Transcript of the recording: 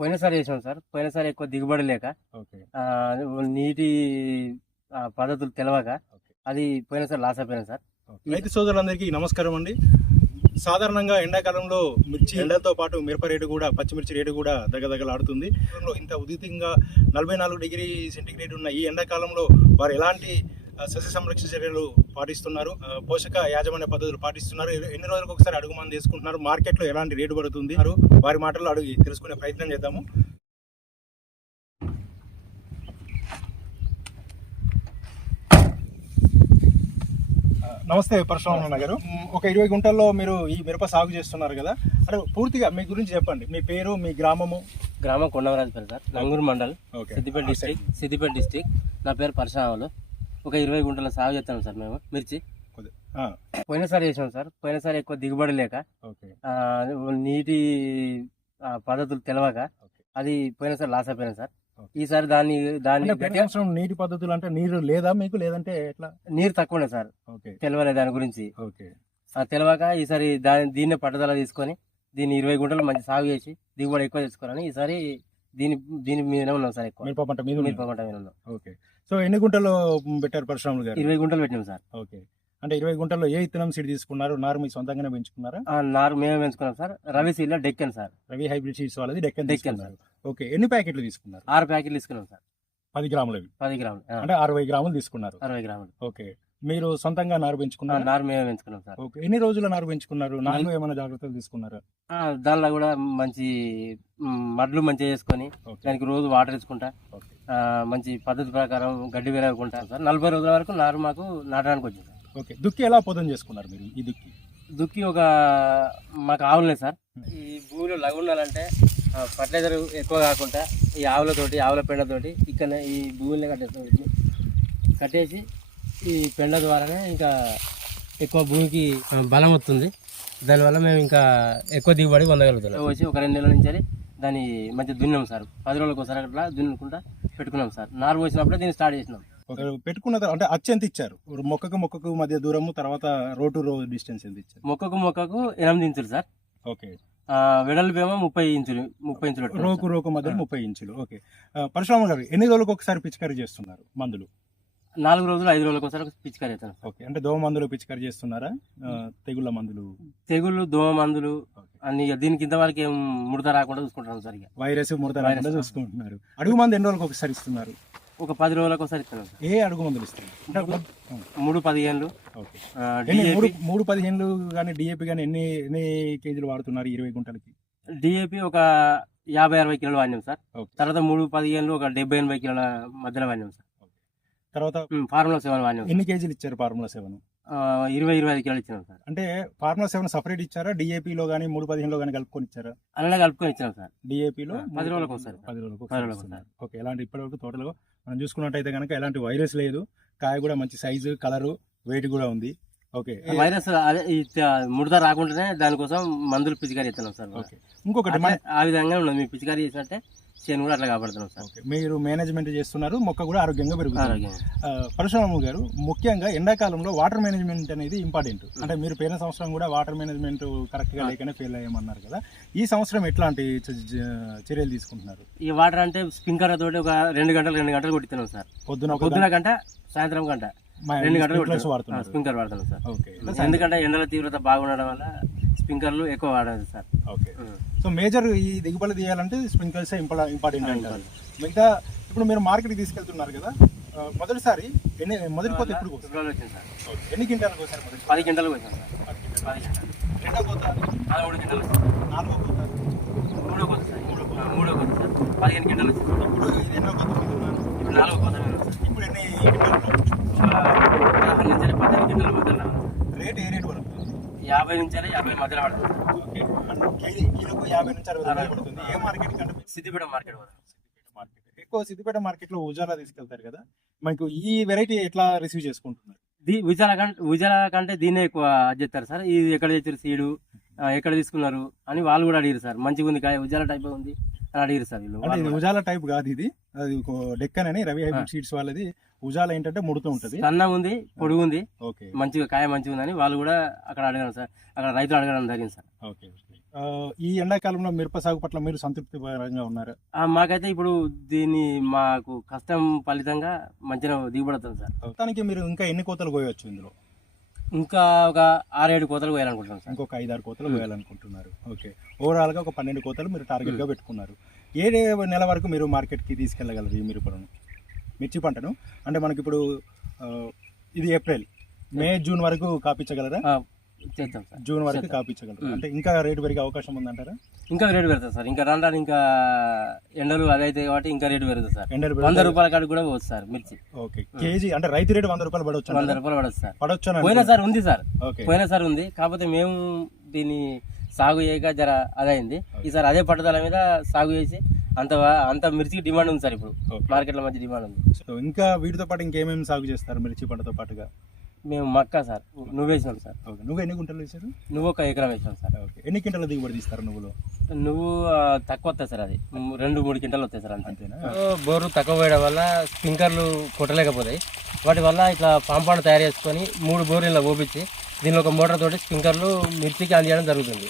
పోయినసారి వేసాం సార్. పోయినసారి ఎక్కువ దిగుబడి లేక నీటి పద్ధతులు తెలవక. అది పోయినసారి లాస్ అయిపోయింది సార్. రైతు సోదరులందరికీ నమస్కారం అండి. సాధారణంగా ఎండాకాలంలో మిర్చి ఎండలతో పాటు మిరప రేటు కూడా పచ్చిమిర్చి రేటు కూడా దగ్గదగలాడుతుంది ఇంత ఉదితంగా నలభై నాలుగు డిగ్రీ సెంటిగ్రేడ్ ఉన్న ఈ ఎండాకాలంలో వారు ఎలాంటి సస్య సంరక్షణ చర్యలు పాటిస్తున్నారు పోషక యాజమాన్య పద్ధతులు పాటిస్తున్నారు. ఎన్ని- రోజులకు ఒకసారి అడుగు మంది తీసుకుంటున్నారు మార్కెట్లో ఎలాంటి రేటు పడుతుంది? వారి మాటల్లో అడిగి తెలుసుకునే ప్రయత్నం చేద్దాము. నమస్తే పరశురామ గారు. ఒక ఇరవై గుంటల్లో మీరు ఈ మిరప సాగు చేస్తున్నారు కదా. అంటే పూర్తిగా మీ గురించి చెప్పండి. మీ పేరు మీ గ్రామము? గ్రామం Kondavarajapalli sir. Nangur mandal Siddipet district Siddipet district నా పేరు పరశురాములు. ఒక ఇరవై గుంటల సాగు చేస్తాం సార్ మేము మిర్చి. పోయినసారి వేసాం సార్ పోయినసారి ఎక్కువ దిగుబడి లేక నీటి పద్ధతులు తెలవక. అది పోయినసారి లాస్ అయిపోయింది సార్. ఈసారి దాన్ని దాన్ని నీటి పద్ధతులు అంటే నీరు లేదా మీకు లేదంటే ఎట్లా? నీరు తక్కువనే సార్. ఓకే. తెలవలేదు దాని గురించి. తెలవక ఈసారి దాని దీన్నే పట్టుదల తీసుకొని దీన్ని ఇరవై గుంటలు మంచి సాగు చేసి దిగుబడి ఎక్కువ తెచ్చుకోవాలని ఈసారి దీని దీని మీదనే ఉన్నాం సార్ ఎక్కువ. మిరప పంట మీద. పంట మీద ఉన్నాం. ఓకే. సో ఎన్ని గుంటలు పెట్టారు పరశురాములు గారు? ఇరవై గుంటలు పెట్టినాం సార్. ఓకే. అంటే ఇరవై గుంటల్లో ఏ ఇత్తనం సీడ్ తీసుకున్నారు? నారు మీ సొంతంగానే పెంచుకున్నారా? నారు మేమే పెంచుకున్నాం sir. Ravi సీడ్లో Deccan sir. Ravi hybrid seeds వాళ్ళది డెక్కన్ డెక్కన్ తీసుకున్నారు. ఓకే. ఎన్ని ప్యాకెట్లు తీసుకున్నారు? ఆరు ప్యాకెట్లు తీసుకున్నాం సార్. పది గ్రాములవి. పది గ్రాములు అంటే అరవై గ్రాములు తీసుకున్నారు. అరవై గ్రాములు. ఓకే. మీరు సొంతంగా నారు పెంచుకున్నారు? నారు మేమే పెంచుకున్నాం సార్. ఓకే. ఎన్ని రోజుల నారు పెంచుకున్నారు? నాలుగు ఏమైనా జాగ్రత్తలు తీసుకున్నారా? దానిలో కూడా మంచి మడ్లు మంచిగా చేసుకొని దానికి రోజు వాటర్ ఇచ్చుకుంటా మంచి పద్ధతి ప్రకారం గడ్డి పెరగకుంటా సార్. నలభై రోజుల వరకు నారు మాకు నాటడానికి వచ్చింది సార్. ఓకే. దుక్కి ఎలా పొదం చేసుకున్నారు మీరు ఈ దుక్కి? దుక్కి ఒక మాకు ఆవులే సార్. ఈ భూమిలో లగు ఉండాలంటే ఫర్టిలైజర్ ఎక్కువ కాకుండా ఈ ఆవులతోటి ఆవుల పెండతోటి ఇక్కడనే ఈ భూమిని కట్టేస్తాం కట్టేసి ఈ పెండ ద్వారానే ఇంకా ఎక్కువ భూమికి బలం వస్తుంది. దానివల్ల మేము ఇంకా ఎక్కువ దిగుబడి పొందగలుగుతాం వచ్చి ఒక రెండు నెలల నుంచి దాన్ని మంచిగా దున్నాం సార్. పది రోజులకు ఒకసారి అట్లా దున్నుకుంటా పెట్టుకున్నాం సార్. నారు పోసినప్పుడే దీన్ని స్టార్ట్ చేసినాం. పెట్టుకున్న తర్వాత అంటే అచ్చు ఎంత ఇచ్చారు? మొక్కకు మొక్కకు మధ్య దూరము తర్వాత రో టు రో డిస్టెన్స్ ఎంత ఇచ్చారు? మొక్కకు మొక్కకు ఎనిమిది ఇంచులు సార్. ఓకే. ఆ, వెడల్పు ఏమో ముప్పై ఇంచులు ముప్పై ఇంచులు రోకు. రోకు మధ్య. ముప్పై ఇంచులు. ఓకే. పరశురామ గారు ఎన్ని రోజులకు ఒకసారి పిచికారీ చేస్తున్నారు మందులు? నాలుగు రోజులు ఐదు రోజులకు ఒకసారి పిచికారి చేస్తాను ఓకే. అంటే దోమ మందులు పిచికారీ చేస్తున్నారా? తెగుళ్ళ మందులు. తెగుళ్ళు దోమ మందులు. అన్ని దీనికి ఇంత వరకు ఏం ముడత రాకుండా చూసుకుంటాను సార్ ఇక. వైరస్ ముడత రాకుండా. చూసుకుంటున్నారు. అడుగు మంది ఎన్ని రోజులకు ఒకసారి ఇస్తున్నారు? ఒక పది రోజులకు ఒకసారి ఇస్తాను సార్. ఏ అడుగు మందులు ఇస్తున్నారు? అంటే మూడు పదిహేనులు. మూడు మూడు పదిహేనులు కానీ డిఏపి కానీ ఎన్ని ఎన్ని కేజీలు వాడుతున్నారు ఇరవై గుంటలకి? డిఏపి ఒక యాభై అరవై కిలోలు వాడినాం సార్. తర్వాత మూడు పదిహేనులు ఒక డెబ్బై ఎనభై కిలోల మధ్యలో వాడినాం సార్. తర్వాత ఫార్ములా సెవెన్ వాడినాం. ఎన్ని కేజీలు ఇచ్చారు ఫార్ములా సెవెన్? ఇరవై ఇరవై ఐదు కిలోలు ఇచ్చినాం సార్. అంటే ఫార్ములా సెవెన్ సపరేట్ ఇచ్చారా? డిఏపిలో కానీ మూడు పదిహేనులో కానీ కలుపుకొని ఇచ్చారా? అలానే కలుపుకొని ఇచ్చినాం సార్. డిఏపిలో ఆ, పది రోజులకు ఒకసారి. పది రోజులకు పది రోజులకు. ఓకే ఎలాంటి ఇప్పటివరకు టోటల్గా మనం చూసుకున్నట్టయితే కనుక ఎలాంటి వైరస్ లేదు. కాయ కూడా మంచి సైజు కలరు వెయిట్ కూడా ఉంది. ఓకే. వైరస్ ముడత రాకుండానే దానికోసం మందులు పిచికారి చేస్తున్నాం సార్. ఓకే. ఇంకొకటి ఆ విధంగా ఉన్నది మీ పిచికారి చేసినట్టే చేను కూడా అట్లా కాపాడుతున్నాం సార్. ఓకే. మీరు మేనేజ్మెంట్ చేస్తున్నారు మొక్క కూడా ఆరోగ్యంగా పెరుగుతుంది. పరశురామ గారు ముఖ్యంగా ఎండాకాలంలో వాటర్ మేనేజ్మెంట్ అనేది ఇంపార్టెంట్. అంటే మీరు పోయిన సంవత్సరం కూడా వాటర్ మేనేజ్మెంట్ కరెక్ట్గా లేకనే ఫెయిల్ అయ్యామన్నారు కదా. ఈ సంవత్సరం ఎట్లాంటి చర్యలు తీసుకుంటున్నారు? ఈ వాటర్ అంటే స్ప్రింకర్ తోటి ఒక రెండు గంటలు రెండు గంటలు కొట్టిస్తున్నాం సార్. పొద్దున పొద్దున గంట సాయంత్రం గంట. రెండు గంటలు స్ప్రింకర్ వాడుతున్నాం సార్. ఓకే. ఎందుకంటే ఎండల తీవ్రత బాగుండడం వల్ల స్ప్రింకర్లు ఎక్కువ వాడాలి సార్. ఓకే. సో మేజర్ ఈ దిగుబడి తీయాలంటే స్ప్రింకిల్స్ ఇంపార్టెంట్ అంటారు. మిగతా ఇప్పుడు మీరు మార్కెట్కి తీసుకెళ్తున్నారు కదా మొదటిసారి ఎన్ని మొదటి కోత ఎప్పుడు వచ్చింది సార్. ఎన్ని క్వింటాలు కోసారు మొదటి పది గంటలు వచ్చాం సార్. పది క్వింటాలు. రెండో కోత? పదమూడు. నాలుగో కోత? మూడో సార్. మూడో సార్. పదిహేను వచ్చింది. సార్. ఇప్పుడు ఎన్నో కోత? ఇప్పుడు నాలుగో ఎన్ని క్వింటాలు? పదహారు నుంచి పద్దెనిమిది. రేట్ ఏ యాభై నుంచి యాభై మధ్యలో పడుతుంది. సార్. ఓకే. అంటే కేజీ కిలోకు యాభై నుంచి అరవై రూపాయలు పడుతుంది. ఏ మార్కెట్ కంటే సిద్దిపేట మార్కెట్ సిద్దిపేట మార్కెట్. ఎక్కువ సిద్దిపేట మార్కెట్లో ఉజాలా తీసుకెళ్తారు కదా. మనకు ఈ వెరైటీ ఎట్లా రిసీవ్ చేసుకుంటున్నారు? దీ ఉజాల కంటే ఉజాల కంటే దీన్నే ఎక్కువ అది చెప్తారు సార్. ఇది ఎక్కడ తెచ్చారు సీడు? ఎక్కడ తీసుకున్నారు? అని వాళ్ళు కూడా అడిగారు సార్. మంచిగా ఉంది కాయ ఉజాల టైప్ ఉంది? అని అడిగారు సార్ వీళ్ళు. ఉజాలా టైప్ కాదు ఇది. అది డెక్కన్ అని రవి హైబ్రిడ్ సీడ్స్ వాళ్ళది. ఉజాలా ఏంటంటే ముడుతూ ఉంటది. సన్నగా ఉంది పొడుగు ఉంది ఓకే. మంచిగా కాయ మంచిగా ఉందని వాళ్ళు కూడా అక్కడ అడగడం సార్. అక్కడ రైతులు అడగడం జరిగింది సార్. ఓకే ఈ ఎండాకాలంలో మిరప సాగు పట్ల మీరు సంతృప్తికరంగా ఉన్నారు? మాకైతే ఇప్పుడు దీన్ని మాకు కష్టం ఫలితంగా మంచిగా దిగుబడుతుంది సార్. మొత్తానికి మీరు ఇంకా ఎన్ని కోతలు కోయవచ్చు ఇందులో? ఇంకా ఒక ఆరేడు కోతలు పోయాలనుకుంటున్నాం సార్. ఇంకొక ఐదారు కోతలు కోయాలనుకుంటున్నారు. ఓకే. ఓవరాల్గా ఒక పన్నెండు కోతలు మీరు టార్గెట్గా పెట్టుకున్నారు. ఏ నెల వరకు మీరు మార్కెట్కి తీసుకెళ్ళగలరు ఈ మిరపను? మిర్చి పంటను. అంటే మనకి ఇప్పుడు ఇది ఏప్రిల్. మే జూన్ వరకు కాపించగలరా? చేస్తాం సార్. జూన్ వరకు చేద్దాం. కాపించగలరు. అంటే ఇంకా రేటు పెరిగే అవకాశం ఉందంటారా? ఇంకా రేటు పెడతాం సార్. ఇంకా రాను రాను ఇంకా ఎండలు అయితే కాబట్టి ఇంకా రేటు పెరుగుతుంది సార్. ఎండలు వంద రూపాయల కాడికి కూడా పోవచ్చు సార్ మిర్చి. ఓకే. కేజీ అంటే రైతు రేటు వంద రూపాయలు పడవచ్చు వంద? రూపాయలు పడవచ్చు సార్. పడవచ్చు పోయినా సార్ ఉంది సార్. ఓకే. పోయినా సార్ ఉంది. కాకపోతే మేము దీన్ని సాగు చేయక జర అదైంది. ఈసారి అదే పట్టుదల మీద సాగు చేసి అంత అంత మిర్చికి డిమాండ్ ఉంది సార్ ఇప్పుడు. మార్కెట్లో మంచి డిమాండ్ ఉంది. సో ఇంకా వీటితో పాటు ఇంకేమేమి సాగు చేస్తారు మిర్చి పంటతో పాటుగా? మేము మక్క సార్. నువ్వు వేసినాం సార్. ఓకే నువ్వు ఎన్ని గుంటలు వేసారు? నువ్వు ఒక ఎకరం వేసినాం సార్. ఓకే ఎన్ని క్వింటల దిగుబడి తీస్తారు నువ్వులో? నువ్వు తక్కువ వస్తాయి సార్ అది. రెండు మూడు క్వింటాలు వస్తాయి సార్ అంతే. అంతేనా? బోర్లు తక్కువ పోయడం వల్ల స్ప్రింకర్లు కొట్టలేకపోతాయి. వాటి వల్ల ఇట్లా పాంపాను తయారు చేసుకొని మూడు బోర్లు ఇలా ఓపించి దీనిలో ఒక మోటార్ తోటి స్ప్రింకర్లు మిర్చికి అందించడం జరుగుతుంది.